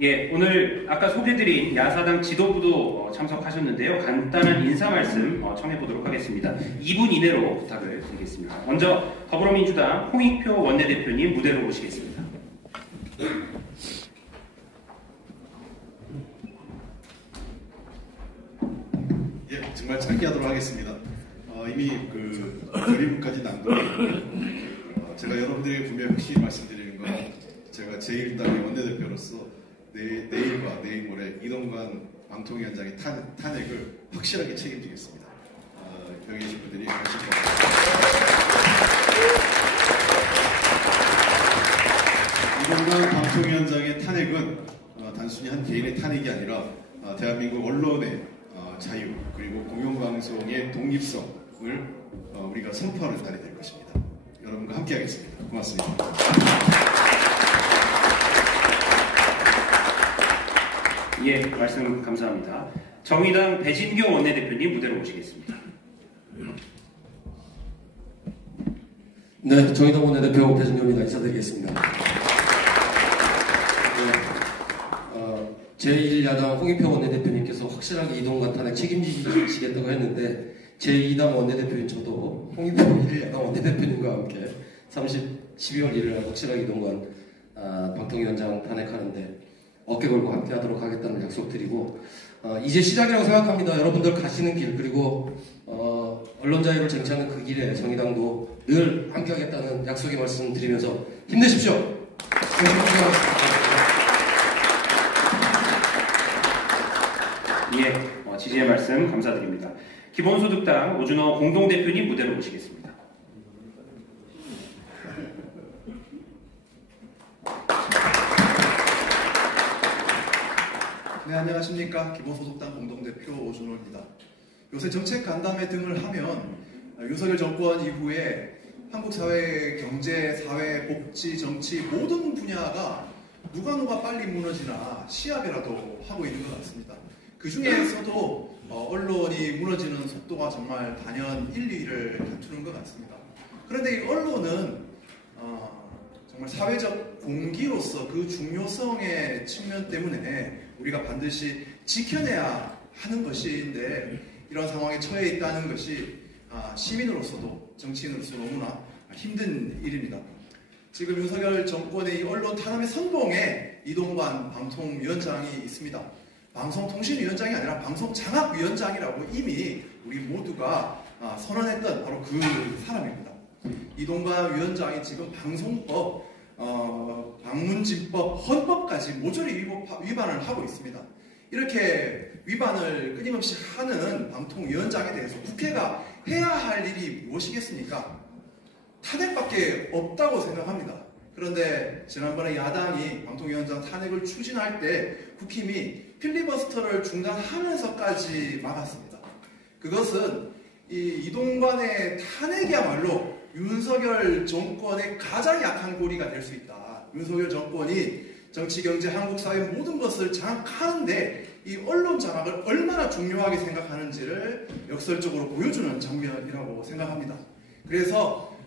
예, 오늘 아까 소개드린 야사당 지도부도 참석하셨는데요. 간단한 인사 말씀 청해보도록 하겠습니다. 2분 이내로 부탁을 드리겠습니다. 먼저 더불어민주당 홍익표 원내대표님 무대로 모시겠습니다. 예, 정말 짧게 하도록 하겠습니다. 이미 그림까지 낭독. 제가 여러분들에게 분명히 확실히 말씀드리는 건 제가 제1당의 원내대표로서 내일과 내일 모레 이동관 방통위원장의 탄핵을 확실하게 책임지겠습니다. 여기 계신 분들이 아실 겁니다. 이동관 방통위원장의 탄핵은 단순히 한 개인의 탄핵이 아니라 대한민국 언론의 자유 그리고 공영방송의 독립성을 우리가 선포하는 날이 될 것입니다. 여러분과 함께 하겠습니다. 고맙습니다. 예, 말씀 감사합니다. 정의당 배진교 원내대표님 무대로 모시겠습니다. 네, 정의당 원내대표 배진교입니다. 인사드리겠습니다. 제1야당 홍익표 원내대표님께서 확실하게 이동관 탄핵 책임지시겠다고 했는데 제2당 원내대표인 저도 홍익표 1야당 원내대표님과 함께 12월 1일 날 확실하게 이동관 방통위원장 탄핵하는데 어깨 걸고 함께 하도록 하겠다는 약속드리고 이제 시작이라고 생각합니다. 여러분들 가시는 길 그리고 언론 자유를 쟁취하는 그 길에 정의당도 늘 함께 하겠다는 약속의 말씀 드리면서 힘내십시오. 예, 지지의 말씀 감사드립니다. 기본소득당 오준호 공동대표님 무대로 모시겠습니다. 네, 안녕하십니까. 기본소득당 공동대표 오준호입니다. 요새 정책 간담회 등을 하면 윤석열 정권 이후에 한국 사회 경제, 사회, 복지, 정치 모든 분야가 누가 빨리 무너지나 시합이라도 하고 있는 것 같습니다. 그 중에서도 언론이 무너지는 속도가 정말 단연 1, 2위를 다투는 것 같습니다. 그런데 이 언론은 정말 사회적 공기로서 그 중요성의 측면 때문에 우리가 반드시 지켜내야 하는 것인데 이런 상황에 처해 있다는 것이 시민으로서도 정치인으로서 너무나 힘든 일입니다. 지금 윤석열 정권의 이 언론 탄압의 선봉에 이동관 방통위원장이 있습니다. 방송통신위원장이 아니라 방송장악위원장이라고 이미 우리 모두가 선언했던 바로 그 사람입니다. 이동관 위원장이 지금 방송법, 방문진법, 헌법까지 모조리 위반을 하고 있습니다. 이렇게 위반을 끊임없이 하는 방통위원장에 대해서 국회가 해야 할 일이 무엇이겠습니까? 탄핵밖에 없다고 생각합니다. 그런데 지난번에 야당이 방통위원장 탄핵을 추진할 때 국힘이 필리버스터를 중단하면서까지 막았습니다. 그것은 이동관의 탄핵이야말로 윤석열 정권의 가장 약한 고리가 될 수 있다. 윤석열 정권이 정치, 경제, 한국 사회 모든 것을 장악하는데 이 언론 장악을 얼마나 중요하게 생각하는지를 역설적으로 보여주는 장면이라고 생각합니다. 그래서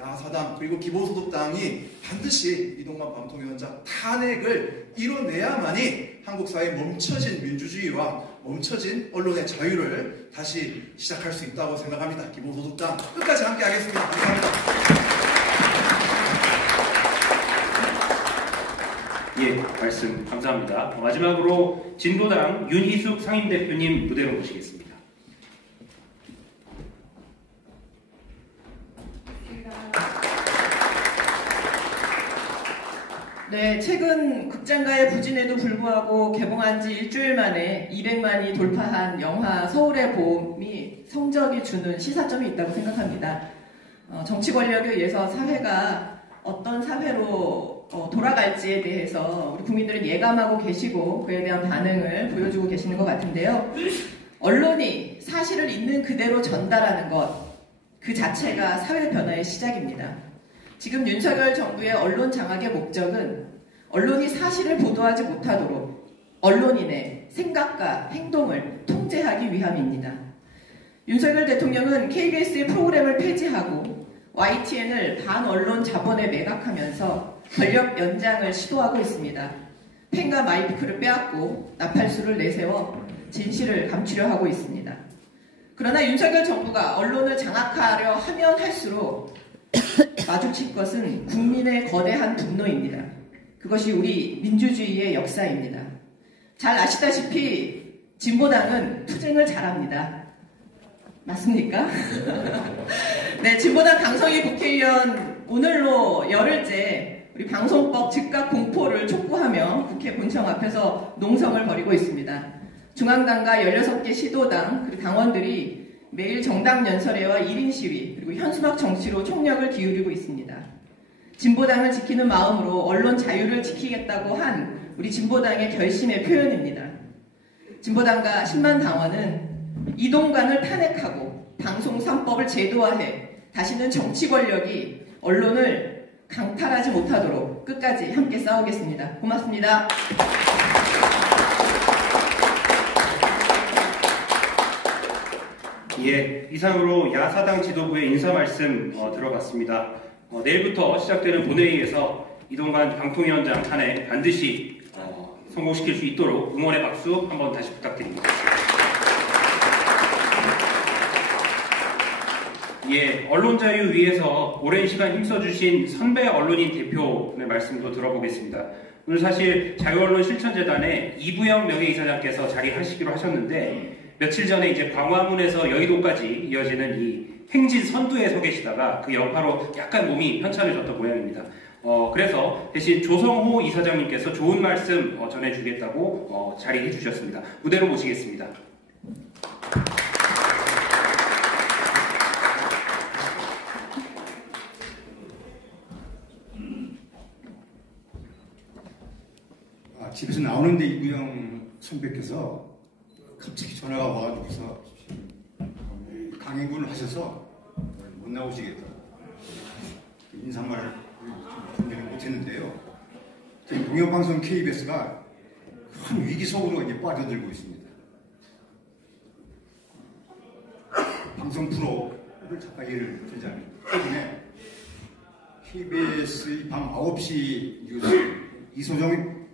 야사당 그리고 기본소득당이 반드시 이동관 방통위원장 탄핵을 이뤄내야만이 한국 사회의 멈춰진 민주주의와 멈춰진 언론의 자유를 다시 시작할 수 있다고 생각합니다. 기본소득당 끝까지 함께 하겠습니다. 감사합니다. 예, 말씀 감사합니다. 마지막으로 진보당 윤희숙 상임대표님 무대로 모시겠습니다. 네, 최근 극장가의 부진에도 불구하고 개봉한 지 일주일 만에 200만이 돌파한 영화 서울의 봄이 성적이 주는 시사점이 있다고 생각합니다. 정치 권력에 의해서 사회가 어떤 사회로 돌아갈지에 대해서 우리 국민들은 예감하고 계시고 그에 대한 반응을 보여주고 계시는 것 같은데요. 언론이 사실을 있는 그대로 전달하는 것, 그 자체가 사회 변화의 시작입니다. 지금 윤석열 정부의 언론 장악의 목적은 언론이 사실을 보도하지 못하도록 언론인의 생각과 행동을 통제하기 위함입니다. 윤석열 대통령은 KBS의 프로그램을 폐지하고 YTN을 반언론 자본에 매각하면서 권력 연장을 시도하고 있습니다. 펜과 마이크를 빼앗고 나팔수를 내세워 진실을 감추려 하고 있습니다. 그러나 윤석열 정부가 언론을 장악하려 하면 할수록 마주칠 것은 국민의 거대한 분노입니다. 그것이 우리 민주주의의 역사입니다. 잘 아시다시피 진보당은 투쟁을 잘합니다. 맞습니까? 네, 진보당 강성희 국회의원 오늘로 열흘째 우리 방송법 즉각 공포를 촉구하며 국회 본청 앞에서 농성을 벌이고 있습니다. 중앙당과 16개 시도당 그리고 당원들이 매일 정당 연설회와 1인 시위 그리고 현수막 정치로 총력을 기울이고 있습니다. 진보당을 지키는 마음으로 언론 자유를 지키겠다고 한 우리 진보당의 결심의 표현입니다. 진보당과 10만 당원은 이동관을 탄핵하고 방송 3법을 제도화해 다시는 정치 권력이 언론을 강탈하지 못하도록 끝까지 함께 싸우겠습니다. 고맙습니다. 예, 이상으로 야사당 지도부의 인사 말씀 들어봤습니다. 내일부터 시작되는 본회의에서 이동관 방통위원장 탄핵 반드시 성공시킬 수 있도록 응원의 박수 한번 다시 부탁드립니다. 예, 언론 자유 위해서 오랜 시간 힘써주신 선배 언론인 대표의 말씀도 들어보겠습니다. 오늘 사실 자유언론 실천재단의 이부영 명예이사장께서 자리하시기로 하셨는데 며칠 전에 이제 광화문에서 여의도까지 이어지는 이 행진 선두에 서 계시다가 그 여파로 약간 몸이 편찮으셨던 모양입니다. 그래서 대신 조성호 이사장님께서 좋은 말씀 전해주겠다고 자리해 주셨습니다. 무대로 모시겠습니다. 집에서 나오는데 이부영 선배께서 갑자기 전화가 와가지고서 강행군을 하셔서 못 나오시겠다. 인사말을 준비를 못했는데요. 지금 공영방송 KBS가 큰 위기 속으로 이제 빠져들고 있습니다. 방송 프로를 잠깐 예를 들자면 최근에 KBS 밤 9시 뉴스 이소정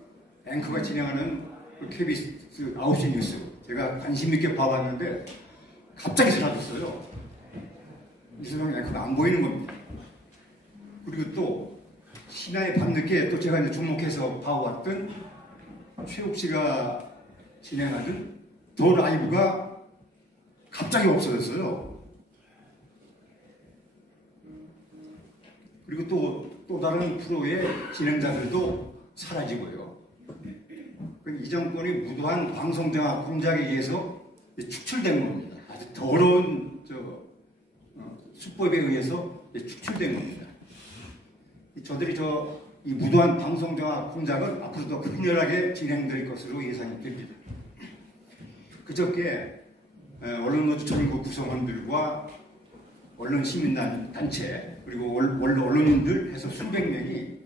앵커가 진행하는 KBS 9시 뉴스 제가 관심 있게 봐봤는데 갑자기 사라졌어요. 이소정 앵커가 안 보이는 겁니다. 그리고 또 신화의 밤늦게 또 제가 이제 주목해서 봐왔던 최욱 씨가 진행하던 더 라이브가 갑자기 없어졌어요. 그리고 또 다른 프로의 진행자들도 사라지고요. 이 정권이 무도한 방송장악 공작에 의해서 축출된 겁니다. 아주 더러운 수법에 의해서 축출된 겁니다. 저들이 이 무도한 방송장악 공작은 앞으로도 극렬하게 진행될 것으로 예상이 됩니다. 그저께 언론노조 전국 구성원들과 언론 시민단체 그리고 언론인들 해서 수백 명이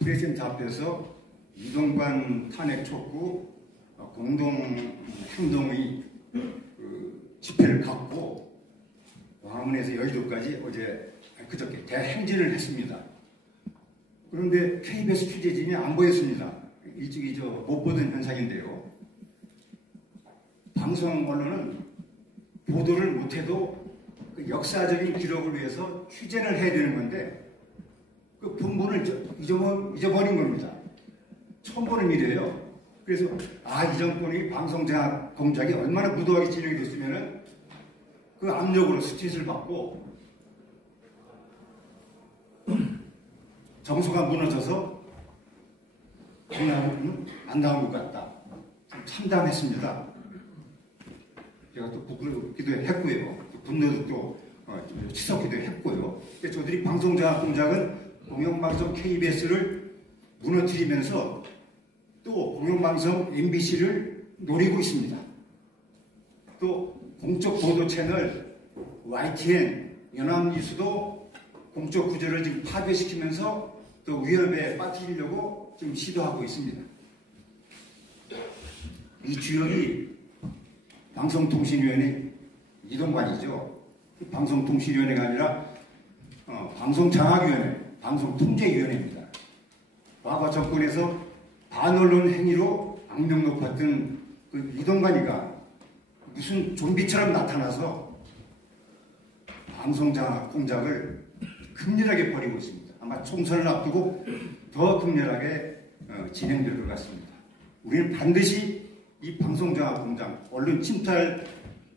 프레스센터 앞에서 이동관 탄핵 촉구 공동행동의 집회를 갖고 광화문에서 여의도까지 그저께 대행진을 했습니다. 그런데 KBS 취재진이 안 보였습니다. 일찍이 못 보던 현상인데요. 방송 언론은 보도를 못해도 그 역사적인 기록을 위해서 취재를 해야 되는 건데 그 본분을 잊어버린 겁니다. 처음 보는 일이에요. 그래서 이 정권이 방송장악 공작이 얼마나 무도하게 진행이 됐으면은 그 압력으로 스트레스를 받고 정서가 무너져서 그냥 안 나온 것 같다. 참담했습니다. 제가 또 부끄럽기도 했고요. 분노도 또 치솟기도 했고요. 저들이 방송장악 공작은 공영방송 KBS를 무너뜨리면서 또 공영방송 MBC를 노리고 있습니다. 또 공적 보도 채널 YTN, 연합뉴스도 공적 구조를 지금 파괴시키면서 또 위협에 빠뜨리려고 지금 시도하고 있습니다. 이 주역이 방송통신위원회 이동관이죠. 방송통신위원회가 아니라 방송장악위원회, 방송통제위원회입니다. 과거 정권에서 반언론 행위로 악명 높았던 그 이동관이가 무슨 좀비처럼 나타나서 방송장악 공작을 극렬하게 벌이고 있습니다. 아마 총선을 앞두고 더 극렬하게 진행될 것 같습니다. 우리는 반드시 이 방송장악 공작, 언론 침탈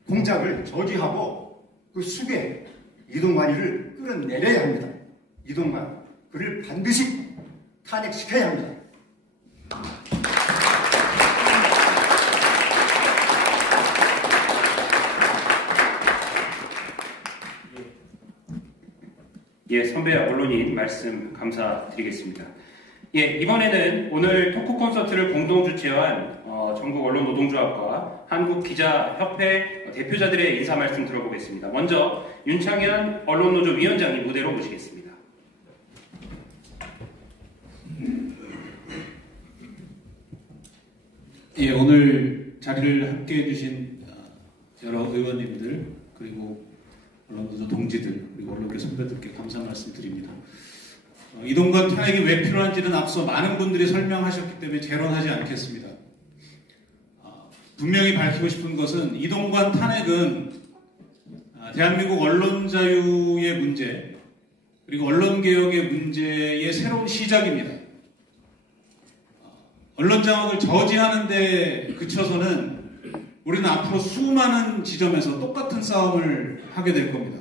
공작을 저지하고 그 숙에 이동관이를 끌어내려야 합니다. 이동관, 그를 반드시 탄핵시켜야 합니다. 예, 선배 언론인 말씀 감사드리겠습니다. 예, 이번에는 오늘 토크 콘서트를 공동 주최한 전국 언론 노동조합과 한국기자협회 대표자들의 인사 말씀 들어보겠습니다. 먼저 윤창현 언론노조 위원장님 무대로 모시겠습니다. 예, 오늘 자리를 함께 해주신 여러 의원님들 그리고 언론노조 동지들 그리고 언론계 선배들께 감사 말씀드립니다. 이동관 탄핵이 왜 필요한지는 앞서 많은 분들이 설명하셨기 때문에 재론하지 않겠습니다. 분명히 밝히고 싶은 것은 이동관 탄핵은 대한민국 언론 자유의 문제 그리고 언론 개혁의 문제의 새로운 시작입니다. 언론 장악을 저지하는 데 그쳐서는 우리는 앞으로 수많은 지점에서 똑같은 싸움을 하게 될 겁니다.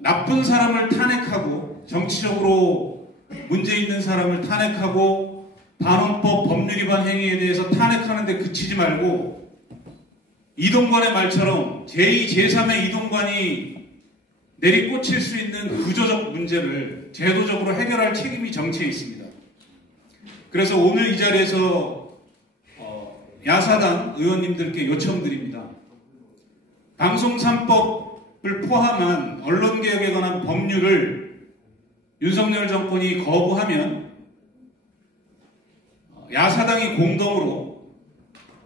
나쁜 사람을 탄핵하고 정치적으로 문제 있는 사람을 탄핵하고 반헌법 법률 위반 행위에 대해서 탄핵하는 데 그치지 말고 이동관의 말처럼 제2, 제3의 이동관이 내리꽂힐 수 있는 구조적 문제를 제도적으로 해결할 책임이 정치에 있습니다. 그래서 오늘 이 자리에서 야사당 의원님들께 요청드립니다. 방송 3법을 포함한 언론개혁에 관한 법률을 윤석열 정권이 거부하면 야사당이 공동으로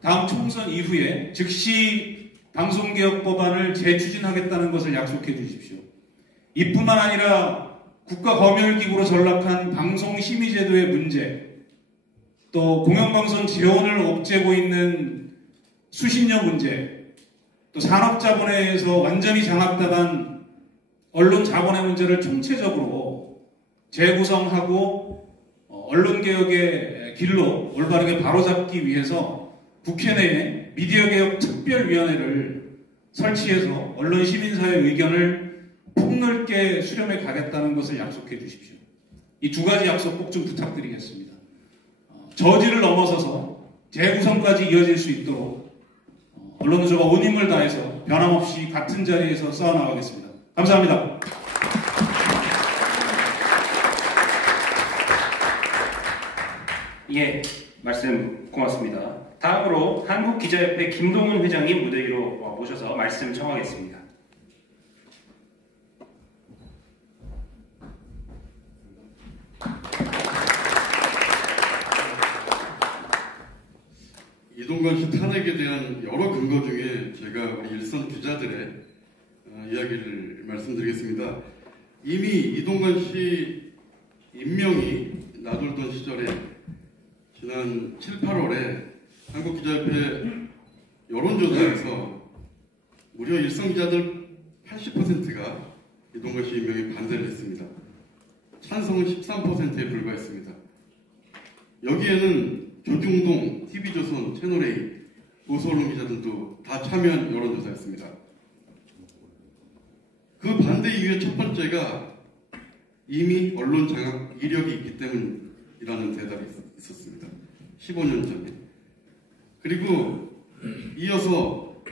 다음 총선 이후에 즉시 방송개혁 법안을 재추진하겠다는 것을 약속해 주십시오. 이뿐만 아니라 국가검열기구로 전락한 방송심의제도의 문제 또 공영방송 재원을 옥죄고 있는 수신료 문제, 또 산업자본에서 완전히 장악당한 언론자본의 문제를 총체적으로 재구성하고 언론개혁의 길로 올바르게 바로잡기 위해서 국회 내에 미디어개혁 특별위원회를 설치해서 언론시민사회 의견을 폭넓게 수렴해 가겠다는 것을 약속해 주십시오. 이 두 가지 약속 꼭 좀 부탁드리겠습니다. 저지를 넘어서서 재구성까지 이어질 수 있도록 언론노조가 온 힘을 다해서 변함없이 같은 자리에서 싸워나가겠습니다. 감사합니다. 예, 말씀 고맙습니다. 다음으로 한국기자협회 김동훈 회장님 무대 위로 모셔서 말씀 청하겠습니다. 이동관 씨 탄핵에 대한 여러 근거 중에 제가 우리 일선 기자들의 이야기를 말씀드리겠습니다. 이미 이동관 씨 임명이 나돌던 시절에 지난 7, 8월에 한국기자협회 여론조사에서 무려 일선 기자들 80%가 이동관 씨 임명에 반대를 했습니다. 찬성은 13%에 불과했습니다. 여기에는 조중동, TV조선, 채널A, 보수언론 기자들도 다 참여한 여론조사였습니다. 그 반대 이유의 첫 번째가 이미 언론 장악 이력이 있기 때문이라는 대답이 있었습니다. 15년 전에. 그리고 이어서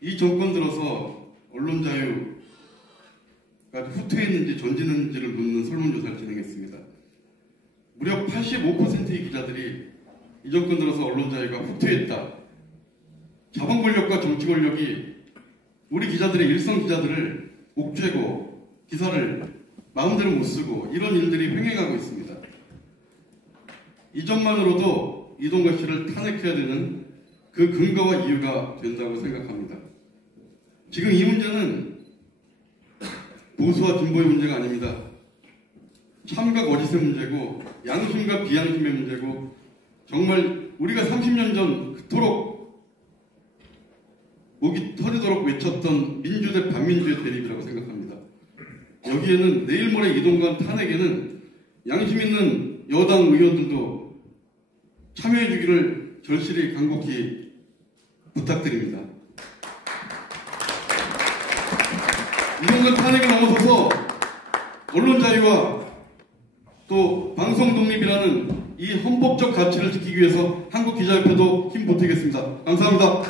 이 정권 들어서 언론 자유가 후퇴했는지 전진했는지를 묻는 설문조사를 진행했습니다. 무려 85%의 기자들이 이 정권 들어서 언론 자유가 후퇴했다. 자본 권력과 정치 권력이 우리 기자들의 일선 기자들을 옥죄고 기사를 마음대로 못 쓰고 이런 일들이 횡행하고 있습니다. 이 점만으로도 이동관 씨를 탄핵해야 되는 그 근거와 이유가 된다고 생각합니다. 지금 이 문제는 보수와 진보의 문제가 아닙니다. 참과 거짓의 문제고 양심과 비양심의 문제고 정말 우리가 30년 전 그토록 목이 터지도록 외쳤던 민주 대 반민주의 대립이라고 생각합니다. 여기에는 내일 모레 이동관 탄핵에는 양심 있는 여당 의원들도 참여해 주기를 절실히 간곡히 부탁드립니다. 이동관 탄핵을 넘어서서 언론 자유와 또 방송 독립이라는 이 헌법적 가치를 지키기 위해서 한국기자협회도 힘 보태겠습니다. 감사합니다.